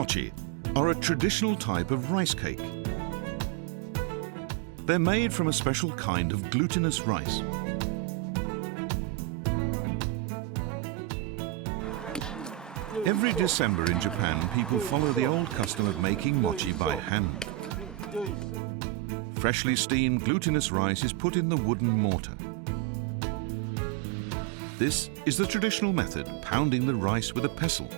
Mochi are a traditional type of rice cake. They're made from a special kind of glutinous rice. Every December in Japan, people follow the old custom of making mochi by hand. Freshly steamed glutinous rice is put in the wooden mortar. This is the traditional method, pounding the rice with a pestle.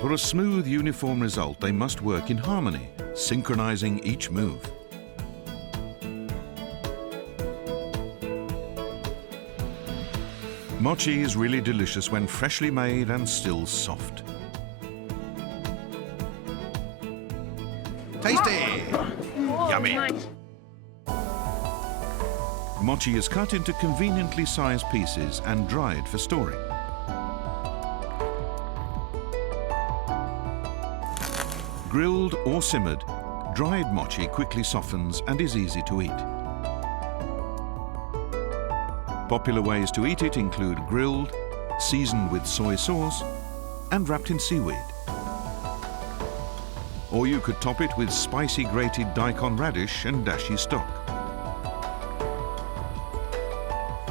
For a smooth, uniform result, they must work in harmony, synchronizing each move. Mochi is really delicious when freshly made and still soft. Tasty! Yummy! Mochi is cut into conveniently sized pieces and dried for storing. Grilled or simmered, dried mochi quickly softens and is easy to eat. Popular ways to eat it include grilled, seasoned with soy sauce, and wrapped in seaweed. Or you could top it with spicy grated daikon radish and dashi stock.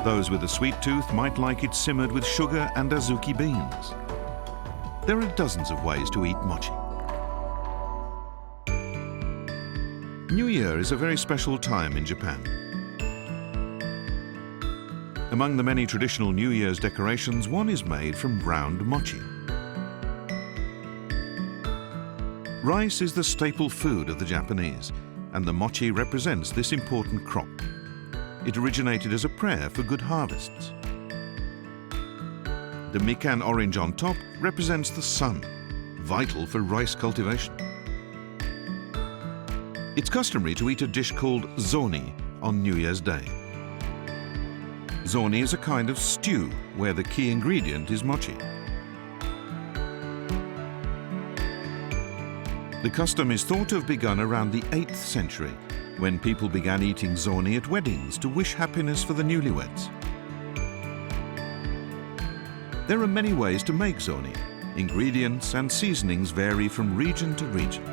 Those with a sweet tooth might like it simmered with sugar and azuki beans. There are dozens of ways to eat mochi. New Year is a very special time in Japan. Among the many traditional New Year's decorations, one is made from round mochi. Rice is the staple food of the Japanese, and the mochi represents this important crop. It originated as a prayer for good harvests. The mikan orange on top represents the sun, vital for rice cultivation. It's customary to eat a dish called zoni on New Year's Day. Zoni is a kind of stew where the key ingredient is mochi. The custom is thought to have begun around the 8th century, when people began eating zoni at weddings to wish happiness for the newlyweds. There are many ways to make zoni. Ingredients and seasonings vary from region to region.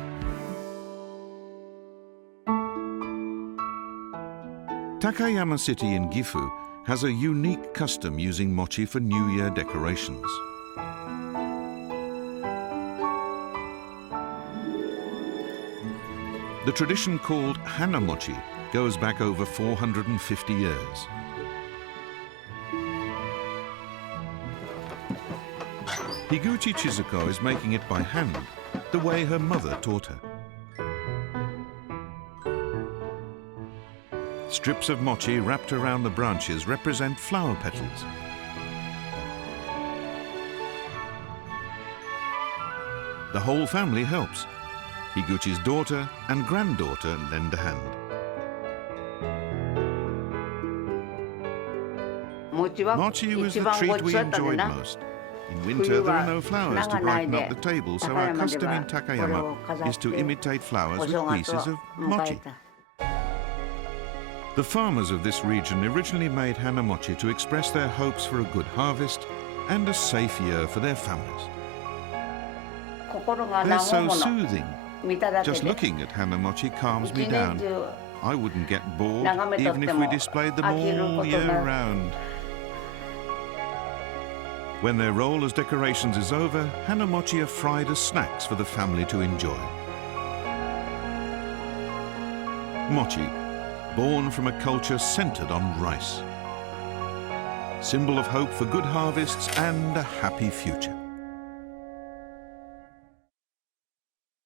Takayami city in Gifu has a unique custom using mochi for New Year decorations. The tradition called hana mochi goes back over 450 years. Higuchi Chizuko is making it by hand, the way her mother taught her. Strips of mochi wrapped around the branches represent flower petals. The whole family helps. Higuchi's daughter and granddaughter lend a hand. Mochi was the treat we enjoyed most. In winter, there are no flowers to brighten up the table, so our custom in Takayami is to imitate flowers with pieces of mochi. The farmers of this region originally made hana mochi to express their hopes for a good harvest and a safe year for their families. They're so soothing. Just looking at hana mochi calms me down. I wouldn't get bored even if we displayed them all year round. When their role as decorations is over, hana mochi are fried as snacks for the family to enjoy. Mochi, born from a culture centered on rice. Symbol of hope for good harvests and a happy future.